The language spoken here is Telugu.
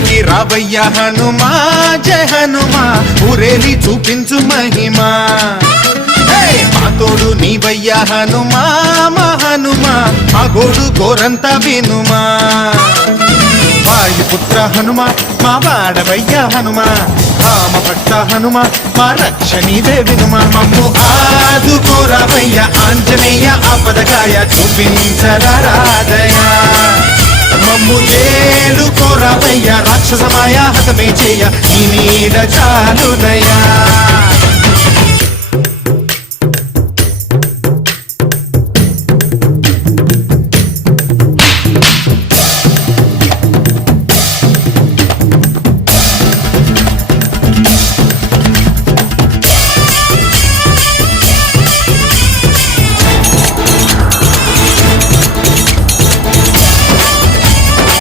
ఊరికి రావయ్య హనుమా జయ హనుమా ఊరేలి చూపించు మహిమా మా తోడు నీవయ్య హనుమా మా హనుమా మా గోడు గోరంత వినుమా వాయుపుత్ర హనుమా మా వాడవయ్య హనుమా రామభట్ట హనుమా మా రక్షణీదే వినుమా మమ్ము ఆదుకోరావయ్య ఆంజనేయ ఆపదగాయ చూపించరాదయ మమ్ము ఏలుకోరావయ్య రాక్షసమాయ హతమే చేయ ఈ నీడ చాలునయా